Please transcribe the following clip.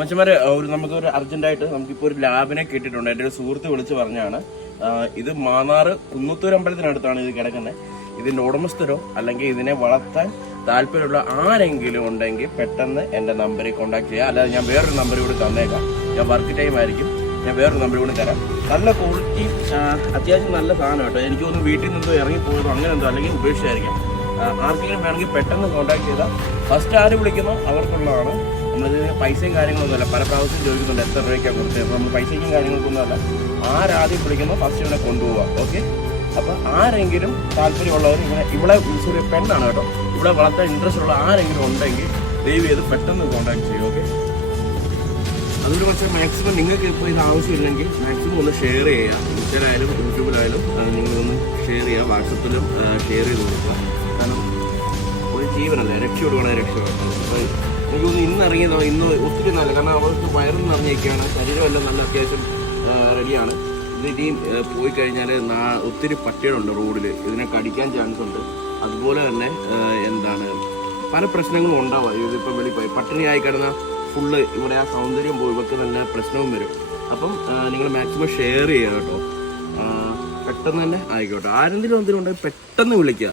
മച്ചന്മാരെ നമുക്കൊരു അർജന്റായിട്ട് നമുക്കിപ്പോൾ ഒരു ലാബിനെ കിട്ടിയിട്ടുണ്ട്. എൻ്റെ ഒരു സുഹൃത്ത് വിളിച്ച് പറഞ്ഞാണ്. ഇത് മാന്നാറ് കുന്നത്തൂർ അമ്പലത്തിനടുത്താണ് ഇത് കിടക്കുന്നത്. ഇതിൻ്റെ ഉടമസ്ഥരോ അല്ലെങ്കിൽ ഇതിനെ വളർത്താൻ താല്പര്യമുള്ള ആരെങ്കിലും ഉണ്ടെങ്കിൽ പെട്ടെന്ന് എൻ്റെ നമ്പറിൽ കോൺടാക്ട് ചെയ്യുക. അല്ലാതെ ഞാൻ വേറൊരു നമ്പർ കൂടി തന്നേക്കാം. ഞാൻ വർക്ക് ടൈം ആയിരിക്കും, ഞാൻ വേറൊരു നമ്പർ കൂടി തരാം. നല്ല ക്വാളിറ്റി, അത്യാവശ്യം നല്ല സാധനം കേട്ടോ. എനിക്ക് തോന്നുന്നു വീട്ടിൽ നിന്നോ ഇറങ്ങിപ്പോയതോ അങ്ങനെ എന്തോ അല്ലെങ്കിൽ ഉപേക്ഷിച്ചായിരിക്കാം. ആർക്കെങ്കിലും വേണമെങ്കിൽ പെട്ടെന്ന് കോൺടാക്ട് ചെയ്താൽ ഫസ്റ്റ് ആര് വിളിക്കുന്നോ അവർക്കുള്ളതാണ്. നമ്മളിത് പൈസയും കാര്യങ്ങളൊന്നുമല്ല, പല പ്രാവശ്യം ചോദിക്കുന്നുണ്ട് എത്ര രൂപയ്ക്കാണ് കൊടുത്തത്. അപ്പോൾ നമ്മൾ പൈസയ്ക്കും കാര്യങ്ങൾക്കൊന്നുമല്ല, ആരാദ്യം വിളിക്കുന്നോ ഫസ്റ്റ് ഇവനെ കൊണ്ടുപോകാം. ഓക്കെ, അപ്പോൾ ആരെങ്കിലും താല്പര്യമുള്ളവർ ഇവിടെ സോറി പെണ്ണാണ് കേട്ടോ, ഇവിടെ വളർത്താൻ ഇൻട്രസ്റ്റ് ഉള്ള ആരെങ്കിലും ഉണ്ടെങ്കിൽ ദയവ് ചെയ്ത് പെട്ടെന്ന് കോൺടാക്ട് ചെയ്യും. ഓക്കെ, അതൊരു പക്ഷേ മാക്സിമം നിങ്ങൾക്ക് ഇപ്പോൾ ഇത് ആവശ്യമില്ലെങ്കിൽ മാക്സിമം ഒന്ന് ഷെയർ ചെയ്യുക. ഇൻസ്റ്റയിലായാലും യൂട്യൂബിലായാലും നിങ്ങളൊന്ന് ഷെയർ ചെയ്യുക, വാട്സപ്പിലും ഷെയർ ചെയ്ത് കൊടുക്കുക. കാരണം ഒരു ജീവനല്ലേ, രക്ഷപ്പെടുവാണെങ്കിൽ രക്ഷപ്പെടും. അപ്പോൾ എനിക്കൊന്ന് ഇന്ന് ഇറങ്ങിയതോ ഇന്ന് ഒത്തിരി നല്ല, കാരണം അവർക്ക് വയറും നിറഞ്ഞേക്കാണ്, ശരീരമെല്ലാം നല്ല അത്യാവശ്യം റെഡിയാണ്. ഇതിനിയും പോയി കഴിഞ്ഞാൽ ഒത്തിരി പട്ടികളുണ്ട് റോഡിൽ, ഇതിനെ കടിക്കാൻ ചാൻസ് ഉണ്ട്. അതുപോലെ തന്നെ പല പ്രശ്നങ്ങളും ഉണ്ടാവാം. ഇതിപ്പോൾ വെളിപ്പോയി പട്ടിണി ആയി കിടന്ന ഫുള്ള് ഇവിടെ ആ സൗന്ദര്യം പോയി ഇവർക്ക് നല്ല പ്രശ്നവും വരും. അപ്പം നിങ്ങൾ മാക്സിമം ഷെയർ ചെയ്യുക കേട്ടോ. പെട്ടെന്ന് തന്നെ ആയിക്കോട്ടെ. ആരെങ്കിലും എന്തെങ്കിലും ഉണ്ടെങ്കിൽ പെട്ടെന്ന് വിളിക്കുക.